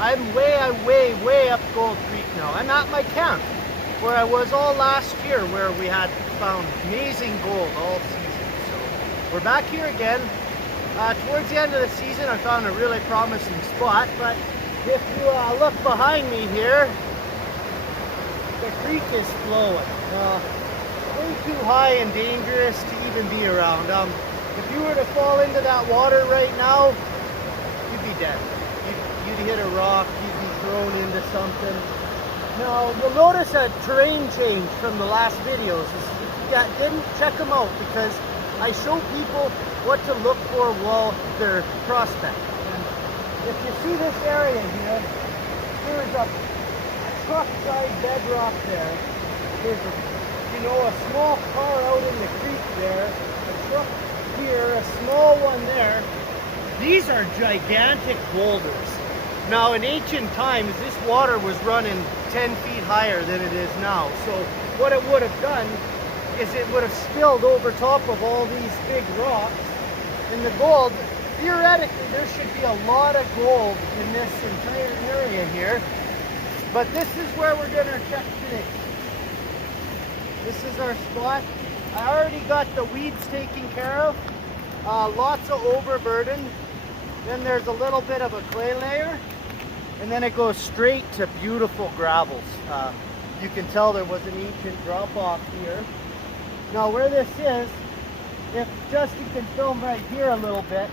I'm way up Gold Creek now. I'm at my camp where I was all last year, where we had found amazing gold all season. So we're back here again. Towards the end of the season, I found a really promising spot, but if you look behind me here, the creek is flowing. Way too high and dangerous to even be around. If you were to fall into that water right now, you'd be dead. You'd hit a rock, you'd be thrown into something. Now, you'll notice a terrain change from the last videos. If you didn't, check them out, because I show people what to look for while they're prospecting. And if you see this area here, there's a truck-side bedrock there. There's a small car out in the creek there, a truck here, a small one there. These are gigantic boulders. Now, in ancient times, this water was running 10 feet higher than it is now. So what it would have done is it would have spilled over top of all these big rocks. And the gold, theoretically, there should be a lot of gold in this entire area here. But this is where we're going to check today. This is our spot. I already got the weeds taken care of. Lots of overburden. Then there's a little bit of a clay layer. And then it goes straight to beautiful gravels. You can tell there was an ancient drop off here. Now where this is, if Justin can film right here a little bit,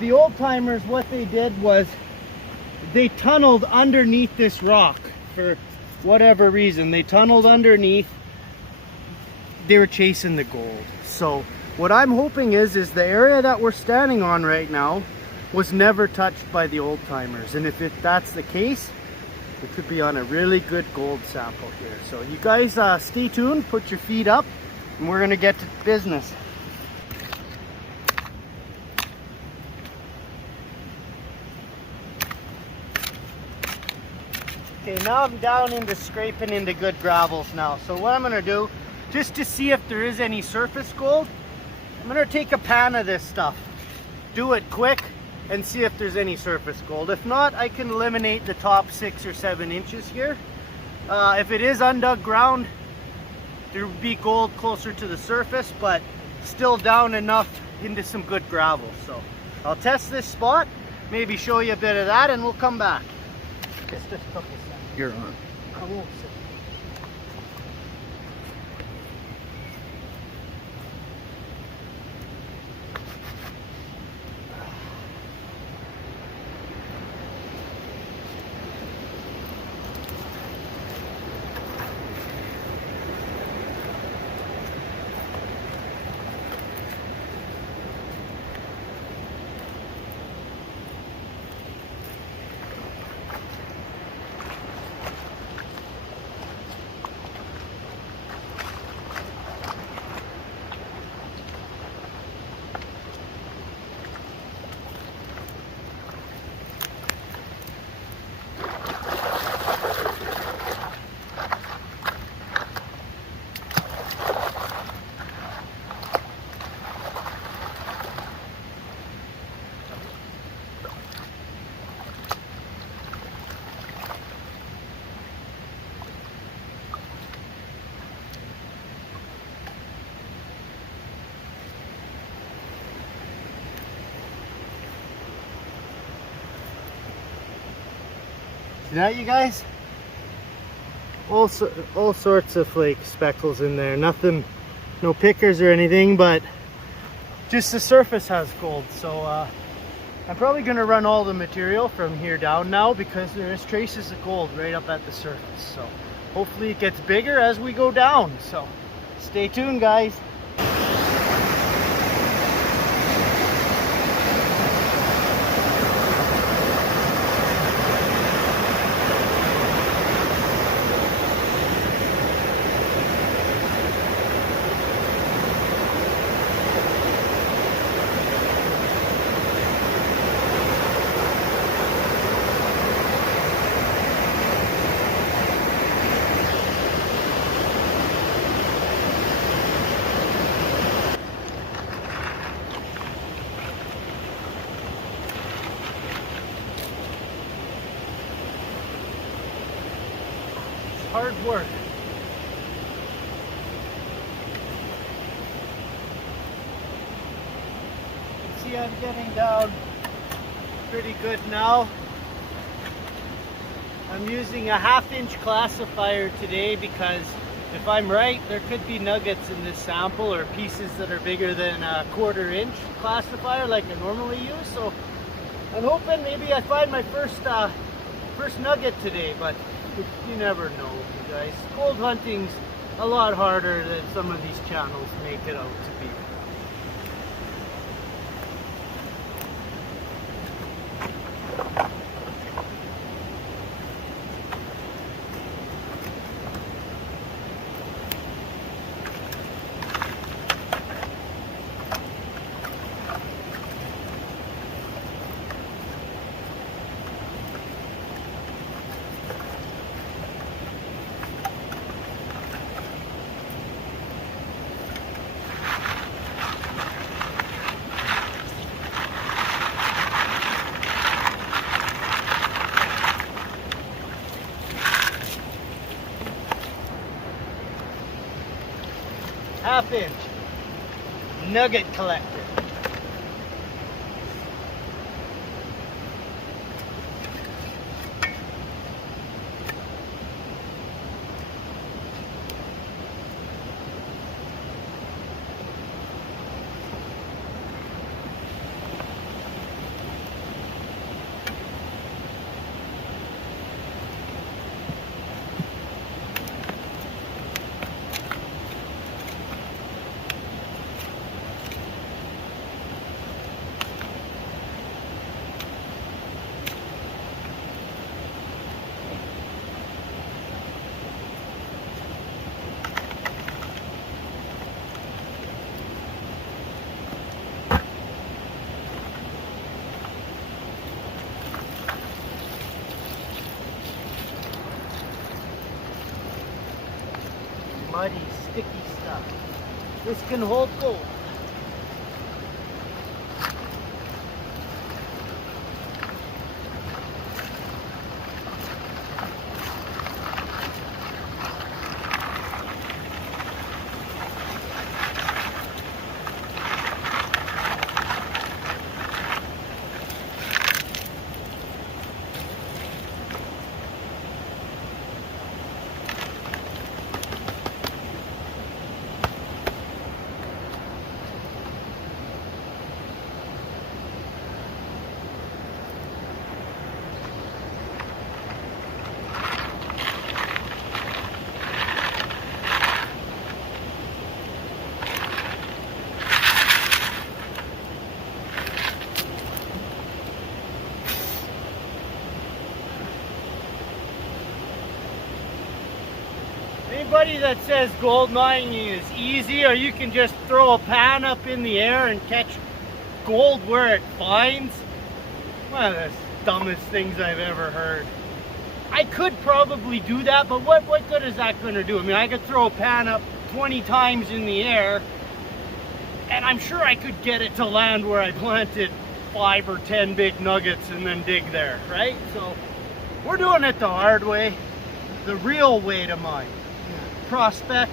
the old timers, what they did was they tunneled underneath this rock for whatever reason. They tunneled underneath. They were chasing the gold. So what I'm hoping is the area that we're standing on right now was never touched by the old timers. And if that's the case, we could be on a really good gold sample here. So you guys stay tuned, put your feet up, and we're gonna get to business. Okay, now I'm down into scraping into good gravels now. So what I'm gonna do, just to see if there is any surface gold, I'm gonna take a pan of this stuff, do it quick, and see if there's any surface gold. If not, I can eliminate the top 6 or 7 inches here. If it is undug ground, there would be gold closer to the surface, but still down enough into some good gravel. So I'll test this spot, maybe show you a bit of that, and we'll come back. Just a couple seconds. You're on. I won't sit. See that, you guys? All sorts of flake speckles in there. Nothing, no pickers or anything, but just the surface has gold. So I'm probably going to run all the material from here down now, because there is traces of gold right up at the surface. So hopefully it gets bigger as we go down. So stay tuned, guys. hard work. You can see I'm getting down pretty good now. I'm using a 1/2 inch classifier today because if I'm right, there could be nuggets in this sample or pieces that are bigger than a 1/4 inch classifier like I normally use. So I'm hoping maybe I find my first nugget today, but you never know, you guys. Gold hunting's a lot harder than some of these channels make it out to be. Half inch nugget collector. Muddy, sticky stuff. This can hold gold. Anybody that says gold mining is easy or you can just throw a pan up in the air and catch gold where it finds, one of the dumbest things I've ever heard. I could probably do that, but what good is that going to do? I mean, I could throw a pan up 20 times in the air and I'm sure I could get it to land where I planted 5 or 10 big nuggets and then dig there, right? So we're doing it the hard way, the real way to mine. Prospect.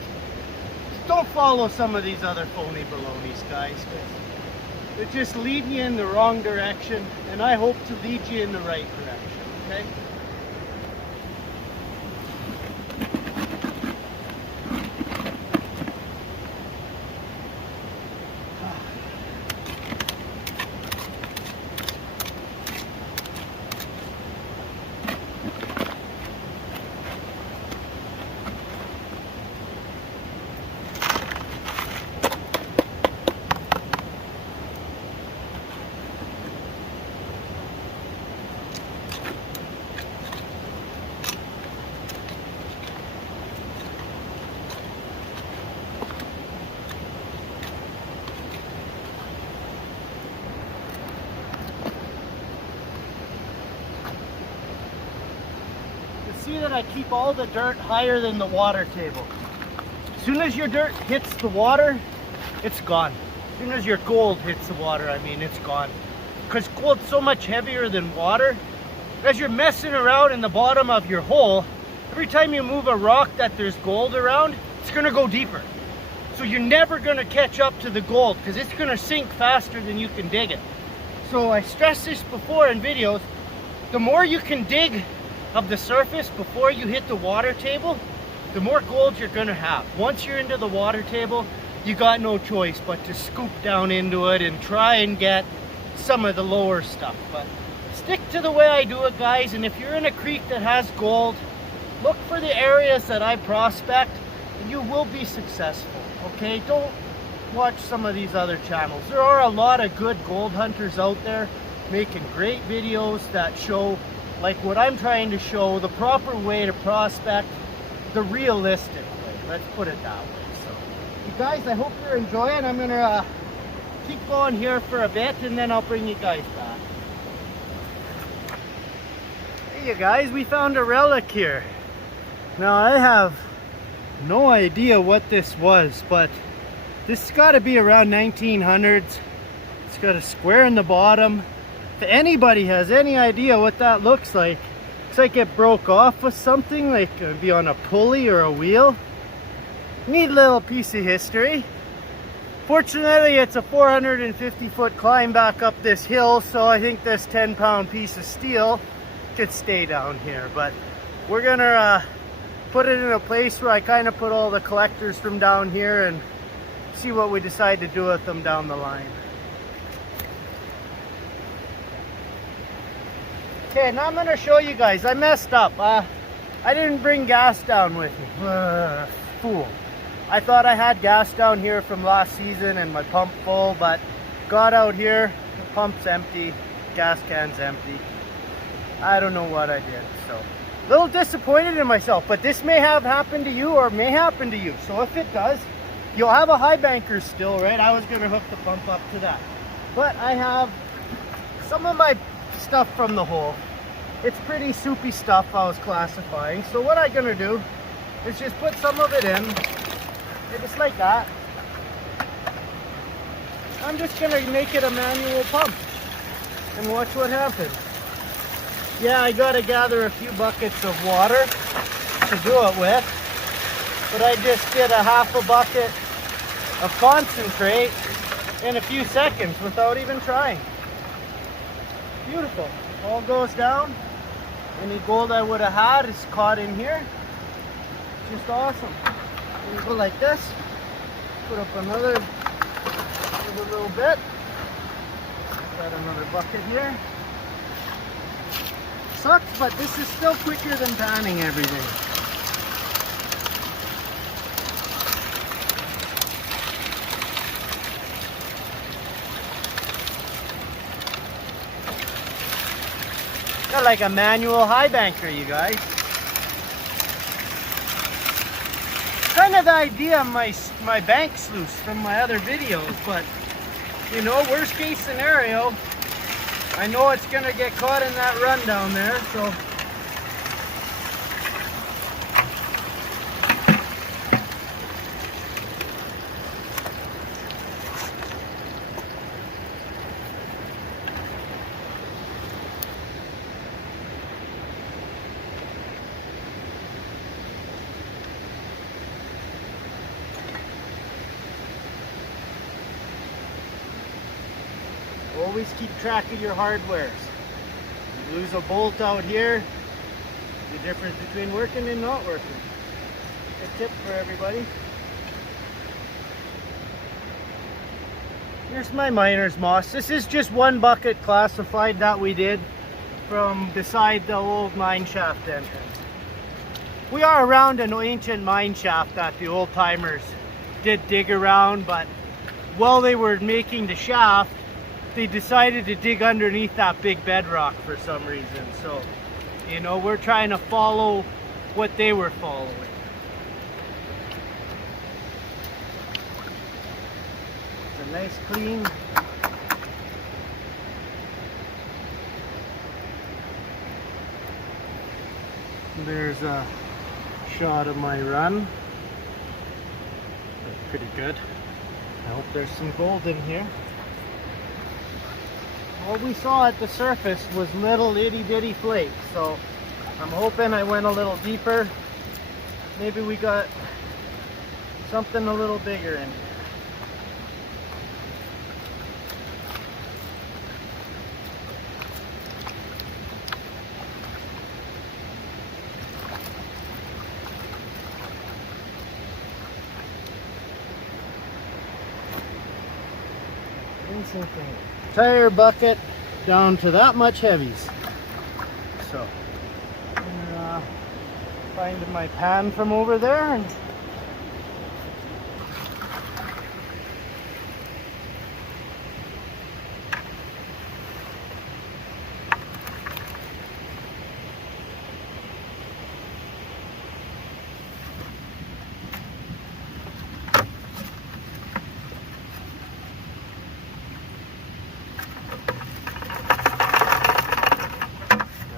Don't follow some of these other phony balonies, guys. They just lead you in the wrong direction, and I hope to lead you in the right direction, okay? See that I keep all the dirt higher than the water table. As soon as your dirt hits the water, it's gone. As soon as your gold hits the water, I mean, it's gone. Because gold's so much heavier than water, as you're messing around in the bottom of your hole, every time you move a rock that there's gold around, it's gonna go deeper. So you're never gonna catch up to the gold because it's gonna sink faster than you can dig it. So I stressed this before in videos, the more you can dig of the surface before you hit the water table, the more gold you're gonna have. Once you're into the water table, you got no choice but to scoop down into it and try and get some of the lower stuff. But stick to the way I do it, guys, and if you're in a creek that has gold, look for the areas that I prospect and you will be successful, okay? Don't watch some of these other channels. There are a lot of good gold hunters out there making great videos that show, like what I'm trying to show, the proper way to prospect, the realistic way. Let's put it that way. So, you guys, I hope you're enjoying. I'm gonna keep going here for a bit and then I'll bring you guys back. Hey you guys, we found a relic here. Now I have no idea what this was, but this has got to be around 1900s. It's got a square in the bottom. If anybody has any idea what that looks like it broke off with something, like it'd be on a pulley or a wheel. Neat little piece of history. Fortunately, it's a 450-foot climb back up this hill, so I think this 10-pound piece of steel could stay down here. But we're gonna put it in a place where I kind of put all the collectors from down here and see what we decide to do with them down the line. Okay, now I'm going to show you guys. I messed up. I didn't bring gas down with me. Fool. I thought I had gas down here from last season and my pump full, but got out here, the pump's empty, gas can's empty. I don't know what I did, so a little disappointed in myself, but this may have happened to you or may happen to you. So if it does, you'll have a high banker still, right? I was going to hook the pump up to that, but I have some of my stuff from the hole. It's pretty soupy stuff I was classifying. So what I'm going to do is just put some of it in, just like that. I'm just going to make it a manual pump and watch what happens. Yeah, I got to gather a few buckets of water to do it with, but I just did a half a bucket of concentrate in a few seconds without even trying. Beautiful. All goes down. Any gold I would have had is caught in here. Just awesome. And you go like this. Put up another little bit. Got another bucket here. Sucks, but this is still quicker than panning everything. Got like a manual high banker, you guys. Kind of the idea of my bank sluice from my other videos, but you know, worst case scenario, I know it's gonna get caught in that run down there, so. Always keep track of your hardwares. You lose a bolt out here, the difference between working and not working. A tip for everybody. Here's my miner's moss. This is just one bucket classified that we did from beside the old mine shaft entrance. We are around an ancient mine shaft that the old timers did dig around, but while they were making the shaft, they decided to dig underneath that big bedrock for some reason. So, you know, we're trying to follow what they were following. It's a nice clean. There's a shot of my run. That's pretty good. I hope there's some gold in here. What we saw at the surface was little itty bitty flakes, so I'm hoping I went a little deeper maybe we got something a little bigger in here. Tire bucket down to that much heavies. So I'm finding my pan from over there, and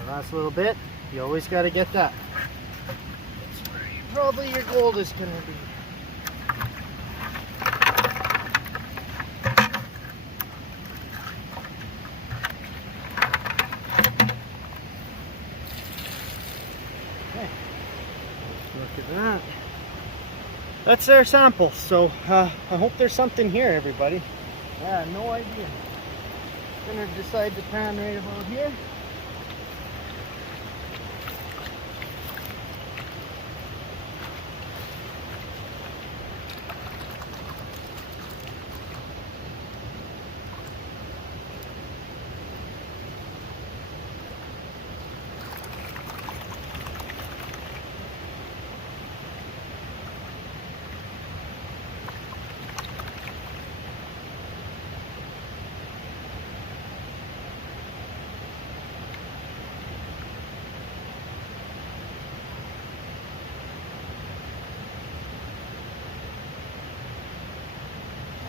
last little bit, you always got to get that. That's where probably your gold is going to be. Okay, look at that. That's their sample. So I hope there's something here, everybody. Yeah, no idea. Gonna decide to pan right about here.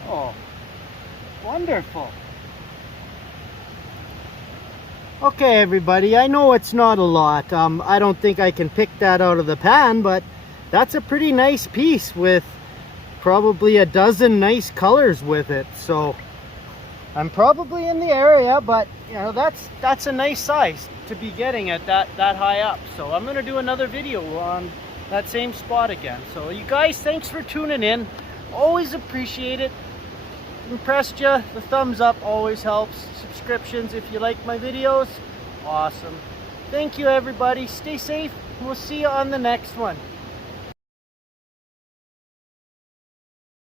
Oh, wonderful. Okay, everybody, I know it's not a lot. I don't think I can pick that out of the pan, but that's a pretty nice piece with probably a dozen nice colors with it. So I'm probably in the area, but you know, that's a nice size to be getting at that high up. So I'm gonna do another video on that same spot again. So you guys, thanks for tuning in. Always appreciate it. Impressed you, the thumbs up always helps. Subscriptions if you like my videos. Awesome. Thank you, everybody. Stay safe. We'll see you on the next one.